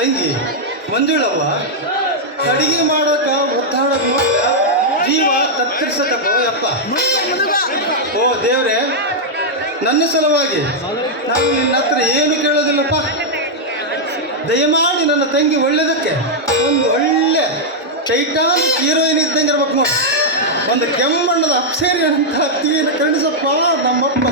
ತಂಗಿ, ಮಂಜುಳವ್ವ, ಅಡಿಗೆ ಮಾಡಕ ಒತ್ತಾಡ ಜೀವ ತತ್ತರಿಸತಕ್ಕೋ ಯಪ್ಪ. ಓ ದೇವ್ರೆ, ನನ್ನ ಸಲುವಾಗಿ ನಾನು ನಿನ್ನ ಹತ್ರ ಏನು ಕೇಳೋದಿಲ್ಲಪ್ಪ? ದಯಮಾಡಿ ನನ್ನ ತಂಗಿ ಒಳ್ಳೆಯದಕ್ಕೆ ಒಂದು ಒಳ್ಳೆ ಚೈಟಾನ್ ಹೀರೋಯಿನ್ ಇದ್ದಂಗೆ ಇರ್ಬೇಕು ನೋಡಿ. ಒಂದು ಕೆಮ್ಮಣ್ಣದ ಅಪ್ಸೇರಿ ಅಂತ ತೀರ ಕರುಣಿಸಪ್ಪ ನಮ್ಮಪ್ಪ.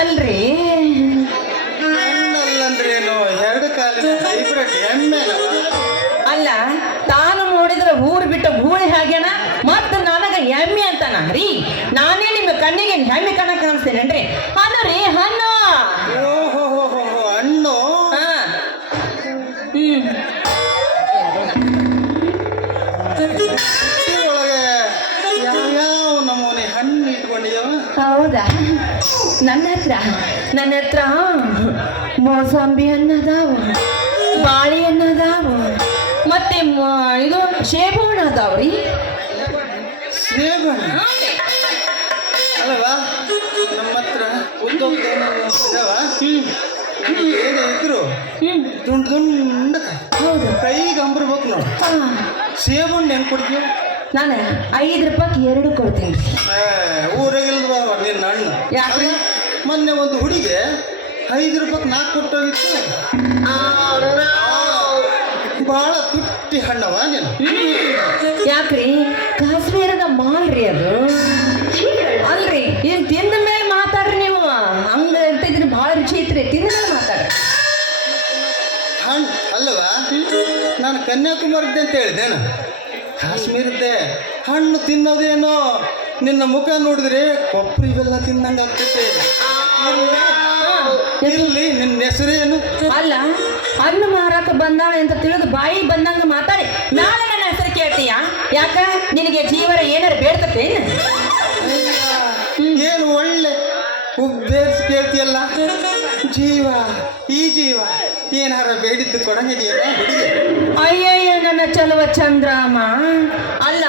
ಅಲ್ರಿ? ಹೆಣ್ಣಲ್ಲ ಎರಡು ಅಲ್ಲ. ತಾನು ನೋಡಿದ್ರೆ ಊರು ಬಿಟ್ಟು ಭೂಮಿ ಹಾಗೇನ ಮತ್ತು ನನಗ ಎಮ್ಮೆ ಅಂತಾನ? ರೀ ನಾನೇ ನಿಮ್ಮ ಕಣ್ಣಿಗೆ ಎಮ್ಮೆ ಕಣ ಕಾಣಿಸ್ತೇನೇನ್ರಿ? ಅದು ರೀ ಹಣ್ಣು. ಅಣ್ಣ ಹಣ್ಣು? ಹ್ಮ್. ನನ್ನ ಹತ್ರ. ನನ್ನ ಹತ್ರ ಮೋಸಂಬಿ ಅನ್ನದಾವ ಬಾಳೆ ಅನ್ನದಾವ ಮತ್ತೆ ಇದು ಶೇಬು ಹಣ್ಣು ಅದಾವ್ರಿ ಅಲ್ವಾ ನಮ್ಮ ಹತ್ರ ಇದ್ರು ದುಂಡ್ ದುಂಡು ಹೌದು. ಕೈ ಅಂಬರ್ಬೇಕು ನೋಡಿ. ಸೇಬು ಹಣ್ಣು ಹೆಂಗೆ ಕೊಡ್ತೀವಿ ನಾನು ಐದು ರೂಪಾಯಿ ಎರಡು ಕೊಡ್ತೀನಿ. ಊರಾಗಿಲ್ವಾ ನಿನ್ನ? ಹಣ್ಣು ಯಾಕೆ ಮೊನ್ನೆ ಒಂದು ಹುಡುಗಿ ಐದು ರೂಪಾಯಿ ನಾಲ್ಕು ಕೊಟ್ಟೋಗಿತ್ತು. ಬಹಳ ತುಟ್ಟಿ ಹಣ್ಣವ ನೀನು. ಯಾಕ್ರಿ? ಕಾಶ್ಮೀರದ ಮಾಲ್ ರೀ ಅದು. ಅಲ್ರಿ? ಏನ್ ತಿಂದ ಮೇಲೆ ಮಾತಾಡ್ರಿ ನೀವು? ಹಂಗ ಇರ್ತಿದ್ರಿ ಬಹಳ ಭಾಳ ರುಚಿ ಐತ್ರಿ. ತಿಂದ ಮೇಲೆ ಮಾತಾಡ್ರಿ. ಹಣ್ಣು ಅಲ್ಲವಾ? ನಾನು ಕನ್ಯಾಕುಮಾರಿದ್ದೆ ಅಂತ ಹೇಳಿದ್ದೇನು. ಕಾಶ್ಮೀರದ್ದೆ ಹಣ್ಣು ತಿನ್ನೋದೇನೋ ನಿನ್ನ ಮುಖ ನೋಡಿದ್ರೆ ಕೊಬ್ಬರಿ ಬೆಲ್ಲ ತಿನ್ನಂಗೆ ಆಗ್ತೈತೆ. ಇಲ್ಲಿ ನಿನ್ನ ಹೆಸರೇನು ಅಲ್ಲ ಅನ್ನ ಮಾರಾಕ ಬಂದಾಳ ಅಂತ ತಿಳಿದು ಬಾಯಿ ಬಂದಂಗ ಮಾತಾಡಿ. ನಾಳೆ ನನ್ನ ಹೆಸರು ಕೇಳ್ತೀಯ? ಯಾಕ? ನಿನಗೆ ಜೀವನ ಏನಾರು ಬೇಡ್ತತೆ ಏನು? ಒಳ್ಳೆ ಉಪದೇಶ ಕೇಳ್ತಿಯಲ್ಲ? ಜೀವ ಈ ಜೀವ. ಏನಾರ ಬೇಡಿದ್ದು ಕೊಡಂಗಿದೆಯಲ್ಲ ಅಯ್ಯಯ್ಯ ನನ್ನ ಚಲುವ ಚಂದ್ರಾಮ. ಅಲ್ಲ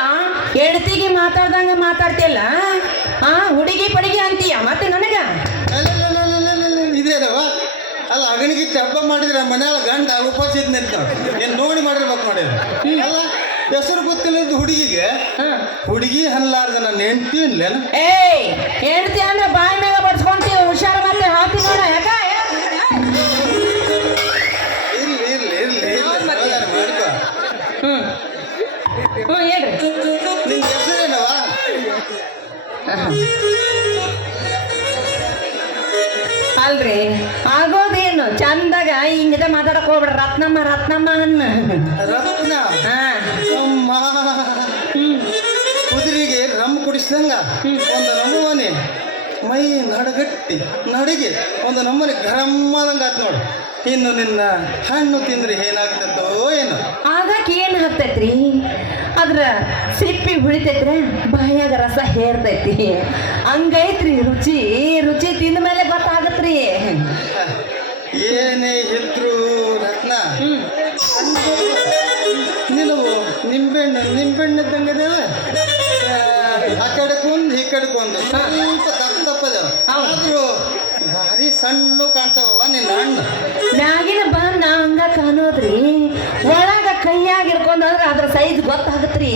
ಹೆಂಡತಿಗೆ ಮಾತಾಡ್ದಂಗ ಮಾತಾಡ್ತಿಯಲ್ಲ? ಹಾ ಹುಡುಗಿ ಪಡಿಗೆ ಅಂತೀಯ ಮತ್ತೆ ನನಗ? ಇದೇನವ? ಅಲ್ಲ ಅಗಣಿಗೆ ಹಬ್ಬ ಮಾಡಿದ್ರೆ ಮನೆಯೊಳ ಗಂಡ ಉಪವಾಸ ಇದ್ ನಿಂತ ಏನು ನೋಡಿ ಮಾಡಿರ್ಬೇಕು ನೋಡಿ. ಅಲ್ಲ ಹೆಸರು ಗೊತ್ತಿಲ್ಲದ ಹುಡುಗಿಗೆ. ಹುಡುಗಿ ಹನ್ಲಾರ್ದ ನನ್ನ ಹೆಂಡತಿ ಏಯ್ ಹೆಂಡತಿ ಅಂದ್ರೆ ಬಾಯಿ ಚಂದಾಗ ಹಿಂಗದ ಮಾತಾಡಕ್ ಹೋಗ್ಬೇಡ. ರತ್ನಮ್ಮ ರತ್ನಮ್ಮ ಅನ್ನ. ರತ್ನ? ಅಮ್ಮ. ಕುದುರಿಗೆ ರಮ್ ಕುಡಿಸ್ದಂಗ ಒಂದು ನಮ್ಮನೆ ಮೈ ನಡಗಟ್ಟಿ ನಡಿಗೆ ಒಂದು ನಮ್ಮನೆ ಗರಮ್ಮದಂಗ ಆತ್ ನೋಡು. ಇನ್ನು ನಿನ್ನ ಹಣ್ಣು ತಿಂದ್ರೆ ಏನಾಗ್ತೈತೋ ಏನು. ಆಗಕ್ಕೆ ಏನು ಹಾಕ್ತೈತ್ರಿ ಅದ್ರ ಸಿಪ್ಪಿ ಉಳಿತೈತ್ರಿ ಬಾಯಾಗ ರಸ ಹೇರ್ತೈತಿ. ಹಂಗೈತ್ರಿ ರುಚಿ. ರುಚಿ ತಿಂದ ಮೇಲೆ ಗೊತ್ತಾಗತ್ರಿ ಏನೇ ಇದ್ರು ರತ್ನ. ನೀನು ನಿಂಬೆಣ್ಣು ನಿಂಬೆಹಣ್ಣು ಇದ್ದಂಗದೇವ ಆ ಕಡೆಕೊಂದು ಈ ಕಡೆಕೊಂದು ಸ್ವಲ್ಪ ದಪ್ಪ ದಪ್ಪದವ. ಆದ್ರೂ ಭಾರಿ ಸಣ್ಣ ಕಾಣ್ತಾವ ನಿನ್ನ ಹಣ್ಣು ಮ್ಯಾಗಿನ ಬಣ್ಣ ಹಂಗ ಕಾಣೋದ್ರಿ. ಒಳಗ ಕೈಯಾಗ ಹಿಡ್ಕೊಂಡ್ರ ಅದ್ರ ಸೈಜ್ ಗೊತ್ತಾಗತ್ರಿ.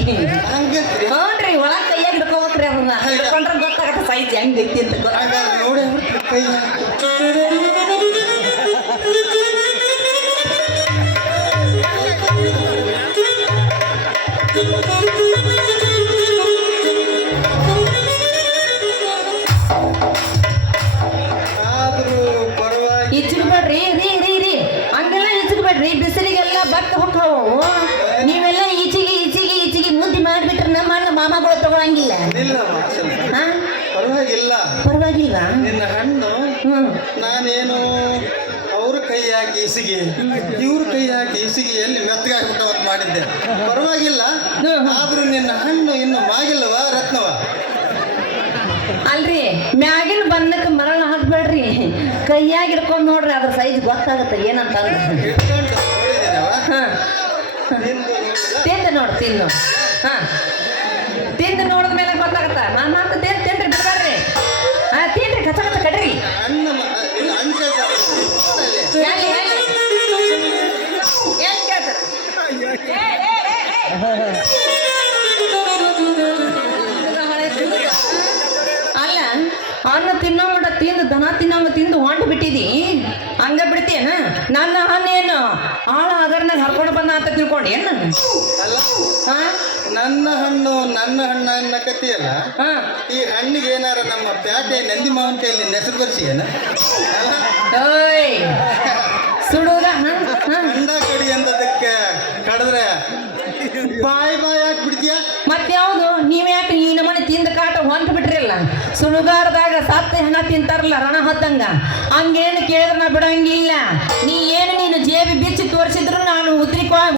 ಹಂಗತ್ರಿ ಹ್ಞೂನ್ರಿ ಒಳಗ ಕೈಯಾಗ ಹಿಡ್ಕೋಬೇಕ್ರಿ ಅವನ್ನ ಹಿಡ್ಕೊಂಡ್ರೆ ಗೊತ್ತಾಗತ್ತೆ ಸೈಜ್ ಹೆಂಗೈತಿ ಅಂತ ಗೊತ್ತಾಗ ಹಾಗಾದ್ರೆ ನೋಡಿ ಕೈ ಇಚ್ಚಿಡ್ಬೇಡ್ರಿ ರೀ ರೀ ರೀ. ಹಂಗೆಲ್ಲ ಬಿಡ್ರಿ ಬಿಸಿಲಿಗೆಲ್ಲ ಬಟ್ ಹೋಗ್ತಾವ ನೀವೆಲ್ಲ ಈಚಿಗೆ ಈಚಿಗೆ ಈಚಿಗೆ ಮುದ್ದಿ ಮಾಡಿಬಿಟ್ರೆ ನಮ್ಮ ಅಣ್ಣ ಮಾಮಗಳು ತಗೊಳಂಗಿಲ್ಲ. ಪರವಾಗಿಲ್ಲ. ಪರವಾಗಿಲ್ವಾ? ನಿನ್ನ ಹಣ್ಣು ನಾನೇನು ಅವ್ರ ಕೈ ಹಾಕಿ ಇಸಿಗೆ ಇವ್ರ ಕೈ ಹಾಕಿ ಇಸಿಗೆ ಎಲ್ಲಿ ಮೆತ್ತಗಾಗ್ಬಿಟ್ಟವ ಅಂತ ಮಾಡಿದ್ದೆ. ಪರವಾಗಿಲ್ಲ. ಆದ್ರೂ ನಿನ್ನ ಹಣ್ಣು ಇನ್ನು ಮಾಗಿಲ್ಲವಾ ರತ್ನವ? ಅಲ್ರಿ, ಮ್ಯಾಗಿನ ಬಂದಕ್ಕೆ ಮರಳ ಹಾಕ್ಬೇಡ್ರಿ. ಕೈಯಾಗ ಇಡ್ಕೊಂಡು ನೋಡ್ರಿ, ಅದ್ರ ಸೈಜ್ ಗೊತ್ತಾಗತ್ತೆ, ಏನಂತ ಹಾಂ? ತಿಂದು ನೋಡಿ, ತಿಂದು. ಹಾ. ತಿಂದು ನೋಡಿದ ಮೇಲೆ ಗೊತ್ತಾಗತ್ತ. ನಾನು ಮಾತು ತಿಂದು ತಿಂದ್ರಿ ಬಿಡ್ಬಾರ್ರಿ ಹಾ, ತಿನ್ರಿ ಕಚ ಕಚ ಕಡ್ರಿ ಕೇಳ್ತಾರೆ? ಹಣ್ಣು ತಿನ್ನೋ ಮಟ ತಿಂದು ದನ ತಿನ್ನೋ ತಿಂದು ಹೊಂಟು ಬಿಟ್ಟಿದಿ. ಹಂಗ ಬಿಡ್ತೀನ? ನನ್ನ ಹಣ್ಣೇನು ಆಳ ಹಗರ್ನಾಗ ಹರ್ಕೊಂಡು ಬಂದ ಅಂತ ತಿಳ್ಕೊಂಡು ಏನು ನನ್ನ ಹಣ್ಣು ನನ್ನ ಹಣ್ಣು ಅನ್ನ ಕತಿಯಲ್ಲ ಈ ಹಣ್ಣಿಗೆ ಏನಾರ ನಮ್ಮ ಪ್ಯಾಟೆ ನಂದಿ ಮಾವನ ಕೈಯಲ್ಲಿ ನೆಸರು ಬರ್ಸಿ ಏನ ಓಯ್ ಸುಡುದ ಹಾ ಹಾ. ಅಂಡ ಕಡಿ ಅಂತದಕ್ಕೆ ಕಡಿದ್ರೆ ಬಾಯ್ ಬಾಯ್ ಹಾಕಿ ಮತ್ತೆ ಯಾವುದು ನೀವ್ ಯಾಕೆ ಈ ಹೊಂಟ ಬಿಟ್ರಿಲ್ಲ. ಸುಳುಗಾರದಾಗ ಸತ್ತ ಹೆಣ ತಿಂತಾರಲ್ಲ ರಣ ಹತ್ತಂಗ. ಹಂಗೇನು ಕೇಳಿದ್ರೆ ಬಿಡಂಗಿಲ್ಲ. ನೀ ಏನು ನೀನು ಜೇಬಿ ಬಿಚ್ಚಿ ತೋರಿಸಿದ್ರು ನಾನು ಉದ್ರಿಕೋ